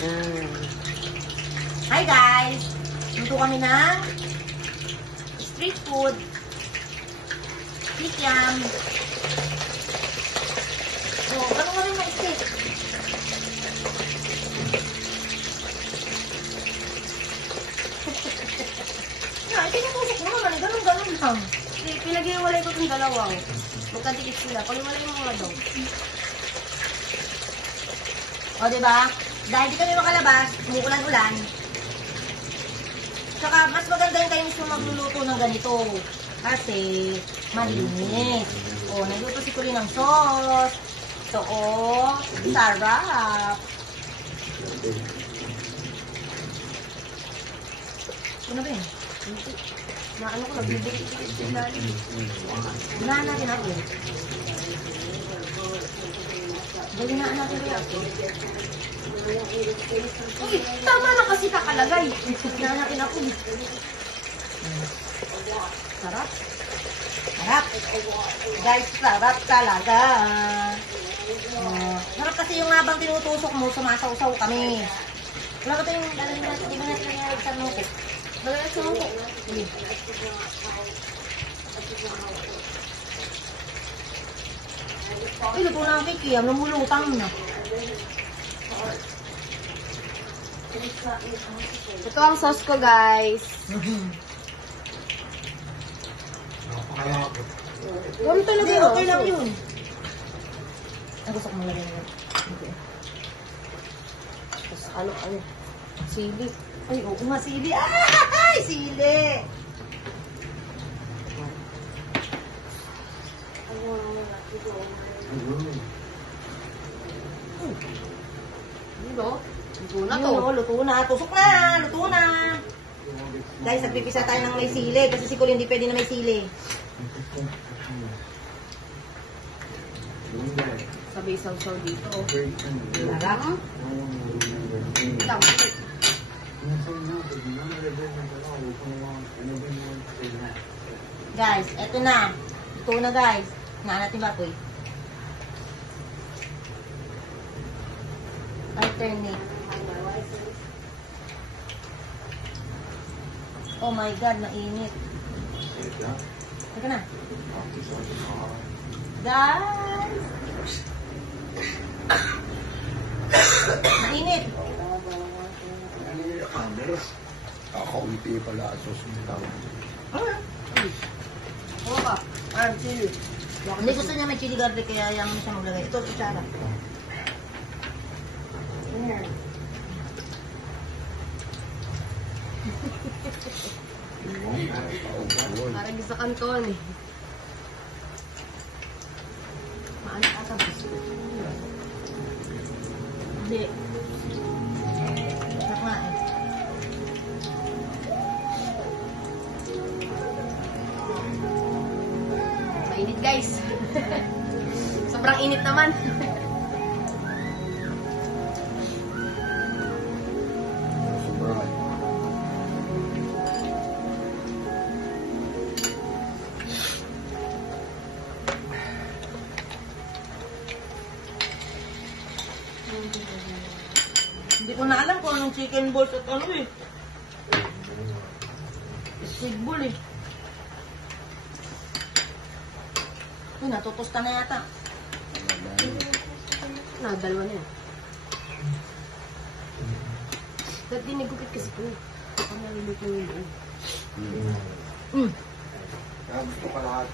Hi guys! Luto kami ng street food. Kikiam. Oh, ganun kami ma-steak. Tinutusok mo naman. Ganun lang. Pinag-iwalay ko itong dalawa. Magkadikit sila. Paliwalay mo nga daw. O, diba? Dahil di kami makalabas, umuulan-ulan. Tsaka, mas maganda yung kayo mismo magluluto ng ganito. Kasi, malinis. O, nagluto si Kulin ng sauce. So, sarap. Ano ba yun? Naano ko, nagbibigit sa ilalim. Unahan natin ako. Balinaan natin ako. Uy, tama na kasi kakalagay. Unahan natin ako. Sarap. Sarap. Guys, sarap talaga. Sarap kasi yung habang tinutusok mo, sumasaw-saw kami. Wala ka tayong lalagay natin. Di ba natin nangyayag sa mukha? Lagay sa mukha. Sige. Ay, luto na ang kikiyam. Lumulutang na. Ito ang sauce ko, guys. Gawin talaga yun. Okay lang yun. Ang gusto ko malagay na yun. Okay. Tapos ano. Sili. Ay, oo nga, sili. Ay, sili! Luto na to. Luto na. Tusok na. Luto na. Guys, nagpipisa tayo ng may sili. Kasi si Kulin hindi pwede na may sili. Sabi isaw-saw dito. Sarap. Guys, eto na. Luto na, guys. Naan natin ba, Puy? Alternate. Oh my God, mainit. Teka na. Guys! Mainit. Kakaunti pala asos nila. Oo ka. Chili. Hindi gusto niya may chili garlic kaya yung siya maglagay. Ito, kutsara. Parang sa kanton eh. Maanak ata. Hindi. Sarap nga eh. Mainit, guys. Sobrang init naman. Hindi ko na alam kung anong chicken balls at ano eh. Squid ball eh. Uy, natutusta na yata. Dalawa na yan. Ba't dinigupit kasi ko? Ang nalilito yung loob. Gusto ka lahat.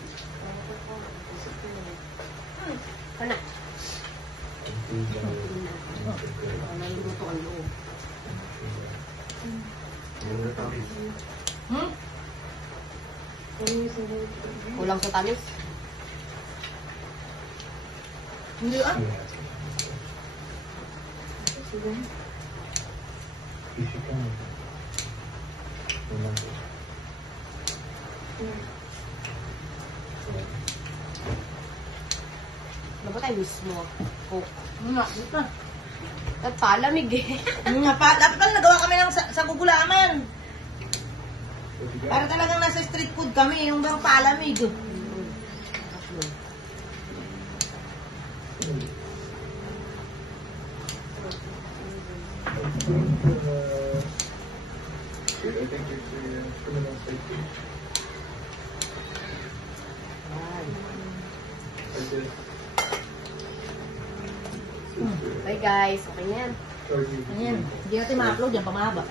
Kana. Nalilito ang loob. Kulang sa tamis. Hindi ah. Ano ba tayo mismo? Coke. Ito. At palamig eh. Dapat pala nagawa kami ng sa gugulaman. Para talagang nasa street food kami, yung bang palamig. Bye guys, okay na yan. Ayan. Hindi natin ma-upload yan, pamahaba.